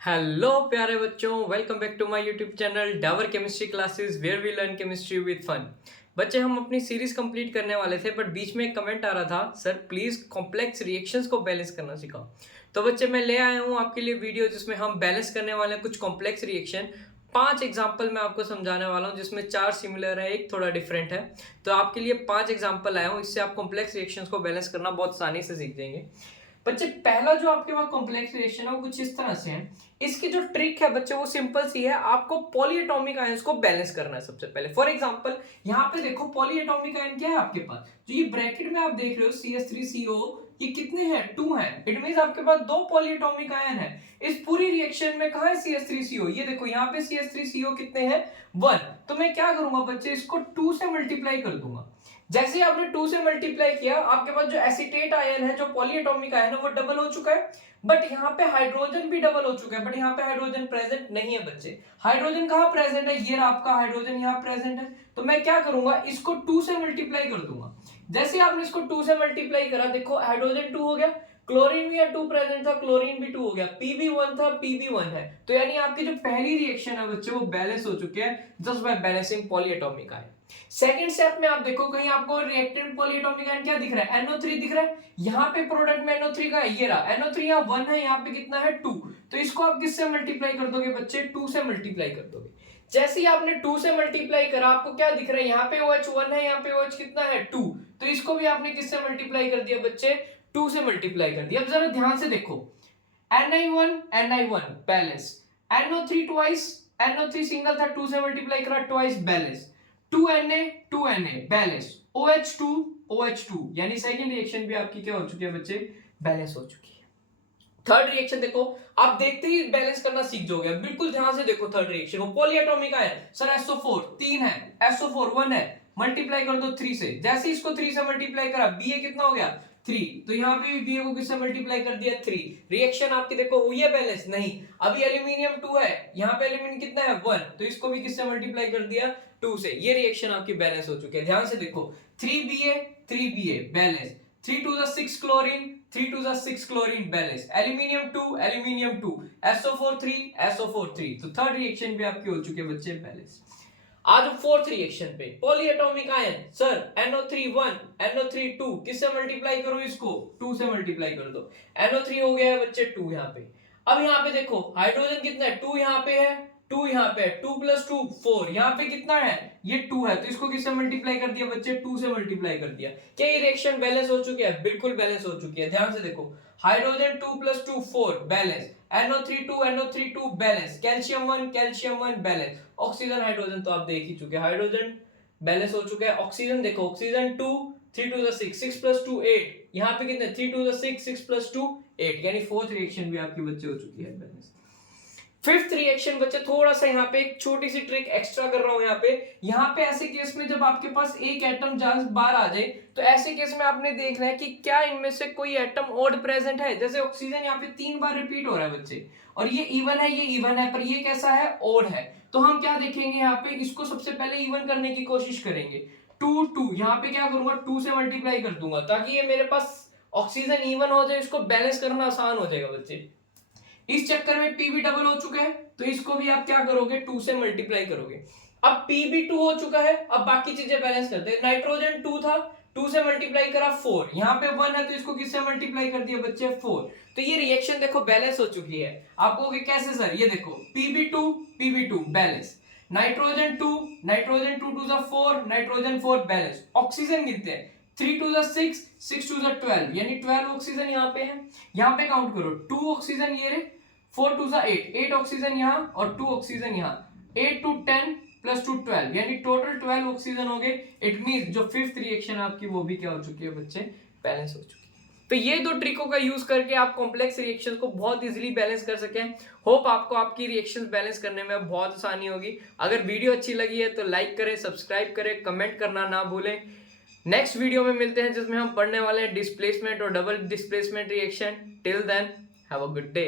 Hello प्यारे बच्चों, welcome back to my YouTube channel Dawar chemistry classes where we learn chemistry with fun. बच्चे, हम अपनी सीरीज कंप्लीट करने वाले थे बट बीच में एक कमेंट आ रहा था, सर प्लीज कॉम्प्लेक्स रिएक्शंस को बैलेंस करना सिखाओ। तो बच्चे, मैं ले आया हूँ आपके लिए वीडियो जिसमें हम बैलेंस करने वाले हैं कुछ कॉम्प्लेक्स रिएक्शन। 5 एग्जाम्पल मैं आपको समझाने वाला हूँ जिसमें 4 सिमिलर है, एक थोड़ा डिफरेंट है। तो आपके लिए 5 एग्जाम्पल आया हूँ, इससे आप कॉम्प्लेक्स रिएक्शंस को बैलेंस करना बहुत आसानी से सीख जाएंगे। बच्चे, पहला जो आपके पास कॉम्प्लेक्स रिएक्शन है वो कुछ इस तरह से है। इसकी जो ट्रिक है बच्चे वो सिंपल सी है, आपको पॉलीएटॉमिक आयंस को बैलेंस करना है सबसे पहले। फॉर एग्जांपल यहाँ पे देखो, पॉलीएटॉमिक आयन क्या है आपके पास, जो ये ब्रैकेट में आप देख रहे हो CH3CO, ये कितने हैं? 2 हैं। इट मींस आपके पास 2 पॉलीएटॉमिक आयन है। इस पूरी रिएक्शन में कहां है CH3CO? ये देखो यहाँ पे CH3CO कितने हैं? 1। तो मैं क्या करूंगा बच्चे, इसको 2 से मल्टीप्लाई कर दूंगा। जैसे ही आपने 2 से मल्टीप्लाई किया, आपके पास जो एसीटेट आयन है, जो पॉलीएटॉमिक आयन है, वो डबल हो चुका है। बट यहाँ पे हाइड्रोजन भी डबल हो चुका है, बट यहाँ पे हाइड्रोजन प्रेजेंट नहीं है बच्चे। हाइड्रोजन कहाँ प्रेजेंट है? ये आपका हाइड्रोजन यहाँ प्रेजेंट है। तो मैं क्या करूंगा, इसको 2 से मल्टीप्लाई कर दूंगा। जैसे आपने इसको 2 से मल्टीप्लाई करा, देखो हाइड्रोजन 2 हो गया, क्लोरीन भी 2 प्रेजेंट था, क्लोरीन भी 2 हो गया, Pb1 था, Pb1 है। तो यानी आपकी जो पहली रिएक्शन है बच्चे वो बैलेंस हो चुके हैं just by balancing polyatomic ion. Second step में आप देखो, कहीं आपको रिएक्टेंट पॉलीएटॉमिक आयन क्या दिख रहा है? NO3 दिख रहा है। यहाँ पे प्रोडक्ट में NO3 का ये रहा, NO3 यहाँ 1 है, यहाँ पे कितना है? 2। तो इसको आप किससे मल्टीप्लाई कर दोगे बच्चे? 2 से मल्टीप्लाई कर दोगे। जैसे ही आपने 2 से मल्टीप्लाई करा, आपको क्या दिख रहा है? यहाँ पे OH 1 है, यहाँ पे OH कितना है? 2। तो इसको भी आपने किससे मल्टीप्लाई कर दिया बच्चे? 2 से मल्टीप्लाई कर दिया। अब जरा ध्यान से देखो, Ni1 balance, NO3 twice, NO3 single था, 2 से मल्टीप्लाई करा, twice balance, 2Na balance, OH2 यानी सेकंड रिएक्शन भी आपकी क्या हो चुकी है बच्चे? बैलेंस हो चुकी है। थर्ड रिएक्शन देखो, आप देखते ही बैलेंस करना सीख जाओगे। बिल्कुल ध्यान से देखो, थर्ड रिएक्शन वो पॉलीएटॉमिक है। सर SO4 3 है, SO4 1 है, मल्टीप्लाई कर दो 3 से। जैसे ही इसको 3 से मल्टीप्लाई करा, Ba कितना हो गया? 3। तो यहाँ पे भी Ba को किससे मल्टीप्लाई कर दिया? 3। रिएक्शन आपकी देखो हुई है बैलेंस? नहीं। अभी एल्यूमिनियम 2 है, यहाँ पे एल्यूमिनियम कितना है? 1। तो इसको भी किससे मल्टीप्लाई कर दिया? 2 से। ये रिएक्शन आपकी बैलेंस हो चुकी है। ध्यान से देखो, 3Ba balance, 3 to the 6 chlorine, 3 to the 6 chlorine balance, aluminium 2 SO4 3। तो थर्ड रिएक्शन भी आपकी हो चुकी है बच्चे बैलेंस। आज फोर्थ रिएक्शन पे polyatomic ion, sir NO3 1 NO3 2, किससे मल्टीप्लाई करो? इसको 2 से मल्टीप्लाई कर दो। NO3 हो गया है बच्चे 2 यहाँ पे। अब यहाँ पे देखो, हाइड्रोजन कितना है? 2 यहाँ पे है, 2 यहाँ पे है, 2 + 2 4। यहाँ पे कितना है? ये 2 है। तो इसको किससे मल्टीप्लाई कर दिया बच्चे? 2 से मल्टीप्लाई कर दिया। क्या ये रिएक्शन बैलेंस हो चुकी है? बिल्कुल बैलेंस हो चुकी है। ध्यान से देखो, hydrogen 2 + 2 4 balance, NO3 2 balance, calcium 1 balance, oxygen hydrogen तो आप देख ही चुके हैं, हाइड्रोजन बैलेंस हो चुका है। ऑक्सीजन देखो, ऑक्सीजन 2, 3 to the 6, 6 + 2 8। यहाँ पे कितने? 3 to the 6, 6 + 2 8। यानी फोर्थ रिएक्शन भी आपकी बच्चे हो चुकी है बैलेंस। फिफ्थ रिएक्शन बच्चे, थोड़ा सा यहाँ पे एक छोटी सी ट्रिक एक्स्ट्रा कर रहा हूं। यहाँ पे ऐसे केस में जब आपके पास एक एटम बाहर आ जाए, तो ऐसे केस में आपने देखना है कि क्या इनमें से कोई एटम ऑड प्रेजेंट है। जैसे ऑक्सीजन यहाँ पे 3 बार रिपीट हो रहा है बच्चे, और ये इवन है, ये इवन है, पर ये कैसा है? ऑड है। तो हम क्या देखेंगे यहाँ पे, इसको सबसे पहले इवन करने की कोशिश करेंगे। 2 2 यहाँ पे क्या करूंगा? 2 से मल्टीप्लाई कर दूंगा, ताकि ये मेरे पास ऑक्सीजन इवन हो जाए, इसको बैलेंस करना आसान हो जाएगा बच्चे। इस चक्कर में Pb डबल हो चुका है, तो इसको भी आप क्या करोगे? 2 से मल्टीप्लाई करोगे। अब Pb2 हो चुका है, अब बाकी चीजें बैलेंस करते हैं। नाइट्रोजन 2 था, 2 से मल्टीप्लाई करा 4। यहाँ पे 1 है, तो इसको किससे मल्टीप्लाई कर दिया बच्चे? 4। तो ये रिएक्शन देखो बैलेंस हो चुकी है। आप कहोगे कैसे सर? ये देखो, Pb2 balance, nitrogen 2 2 to the 4, nitrogen 4 balance. Oxygen कितने हैं? 3 to the 6, 6 to the 12, यानी 12 ऑक्सीजन यहाँ पे है। यहाँ पे काउंट करो, 2 ऑक्सीजन ये रहे, 4 to the 8, 8 ऑक्सीजन यहाँ और 2 ऑक्सीजन यहाँ, 8 to 10 + 2 12, यानी टोटल 12 ऑक्सीजन हो गए। इट मींस जो फिफ्थ रिएक्शन आपकी वो भी क्या हो चुकी है बच्चे? बैलेंस हो चुकी है। तो ये दो ट्रिकों का यूज करके आप कॉम्प्लेक्स रिएक्शंस को बहुत इजीली बैलेंस कर सकें। होप आपको आपकी रिएक्शंस बैलेंस करने में बहुत आसानी होगी। अगर वीडियो अच्छी लगी है तो लाइक करें, सब्सक्राइब करें, कमेंट करना ना भूलें। नेक्स्ट वीडियो में मिलते हैं जिसमें हम पढ़ने वाले हैं डिस्प्लेसमेंट और double displacement reaction. Till then have a good day.